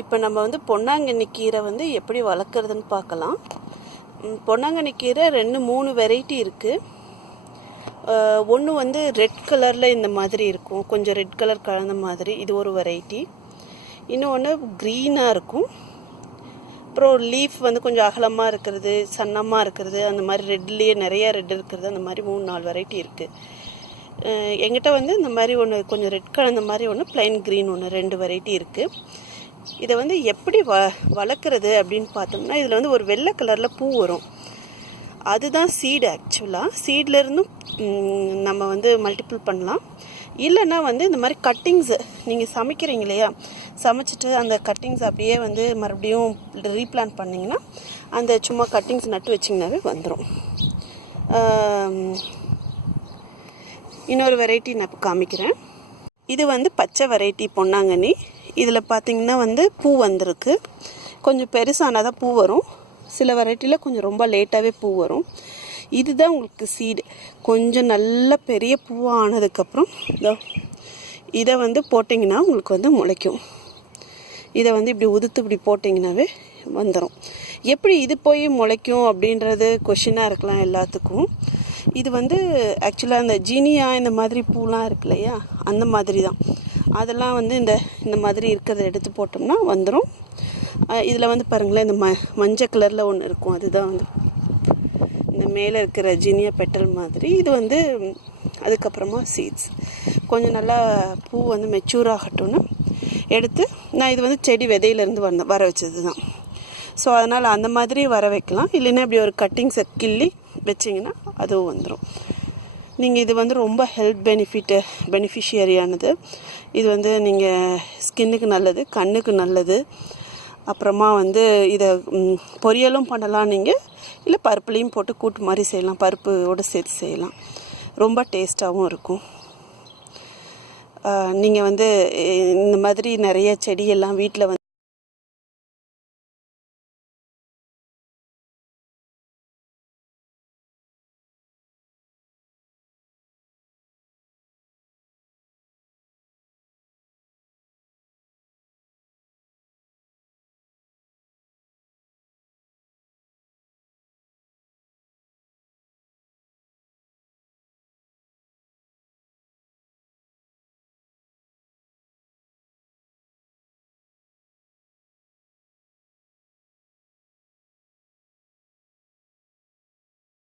இப்போ நம்ம வந்து பொன்னாங்கண்ணி கீரை வந்து எப்படி வளர்க்குறதுன்னு பார்க்கலாம். பொன்னாங்கண்ணி கீரை 2-3 வெரைட்டி இருக்குது. ஒன்று வந்து ரெட் கலரில் இந்த மாதிரி இருக்கும், கொஞ்சம் ரெட் கலர் கலந்த மாதிரி, இது ஒரு வெரைட்டி. இன்னொன்று க்ரீனாக இருக்கும். அப்புறம் லீஃப் வந்து கொஞ்சம் அகலமாக இருக்கிறது, சன்னமாக இருக்கிறது, அந்த மாதிரி ரெட்லேயே நிறையா ரெட் இருக்கிறது, அந்த மாதிரி 3-4 வெரைட்டி இருக்குது. எங்கிட்ட வந்து இந்த மாதிரி ஒன்று கொஞ்சம் ரெட் கலந்த மாதிரி ஒன்று, ப்ளைன் க்ரீன் ஒன்று, 2 வெரைட்டி இருக்குது. இதை வந்து எப்படி வளர்க்குறது அப்படின்னு பார்த்தோம்னா, இதில் வந்து ஒரு வெள்ளை கலரில் பூ வரும். அதுதான் சீடு. ஆக்சுவலாக சீட்லேருந்தும் நம்ம வந்து மல்டிபிள் பண்ணலாம். இல்லைன்னா வந்து இந்த மாதிரி கட்டிங்ஸு நீங்கள் சமைக்கிறீங்க இல்லையா, சமைச்சிட்டு அந்த கட்டிங்ஸ் அப்படியே வந்து மறுபடியும் ரீப்ளான்ட் பண்ணிங்கன்னா, அந்த சும்மா கட்டிங்ஸ் நட்டு வச்சிங்கனாவே வந்துடும். இன்னொரு வெரைட்டி நான் இப்போ காமிக்கிறேன். இது வந்து பச்சை வெரைட்டி பொன்னாங்கண்ணி. இதில் பார்த்திங்கன்னா வந்து பூ வந்திருக்கு. கொஞ்சம் பெருசானால் தான் பூ வரும். சில வெரைட்டியில் கொஞ்சம் ரொம்ப லேட்டாகவே பூ வரும். இதுதான் உங்களுக்கு சீடு. கொஞ்சம் நல்ல பெரிய பூவாக ஆனதுக்கப்புறம் இதை வந்து போட்டிங்கன்னா உங்களுக்கு வந்து முளைக்கும். இதை வந்து இப்படி உதுத்து இப்படி போட்டிங்கனாவே வந்துடும். எப்படி இது போய் முளைக்கும் அப்படின்றது கொஷினாக இருக்கலாம் எல்லாத்துக்கும். இது வந்து ஆக்சுவலாக அந்த ஜீனியா இந்த மாதிரி பூலாம் இருக்கு இல்லையா, அந்த மாதிரி தான். அதெல்லாம் வந்து இந்த மாதிரி இருக்கிறத எடுத்து போட்டோம்னா வந்துடும். இதில் வந்து பாருங்களேன், இந்த மஞ்சள் கலரில் ஒன்று இருக்கும், அதுதான் வந்து இந்த மேலே இருக்கிற ஜீனியா பெட்டல் மாதிரி. இது வந்து அதுக்கப்புறமா சீட்ஸ். கொஞ்சம் நல்லா பூ வந்து மெச்சூர் ஆகட்டும்னு எடுத்து நான் இது வந்து செடி விதையிலேருந்து வர வச்சது தான். ஸோ அதனால் அந்த மாதிரி வர வைக்கலாம். இல்லைன்னா இப்படி ஒரு கட்டிங்ஸை கிள்ளி வச்சிங்கன்னா அதுவும் வந்துடும். நீங்கள் இது வந்து ரொம்ப பெனிஃபிஷியரியானது. இது வந்து நீங்கள் ஸ்கின்னுக்கு நல்லது, கண்ணுக்கு நல்லது. அப்புறமா வந்து இதை பொரியலும் பண்ணலாம் நீங்கள், இல்லை பருப்புலேயும் போட்டு கூட்டு மாதிரி செய்யலாம், பருப்போடு சேர்த்து செய்யலாம். ரொம்ப டேஸ்ட்டாகவும் இருக்கும். நீங்கள் வந்து இந்த மாதிரி நிறைய செடியெல்லாம் வீட்டில்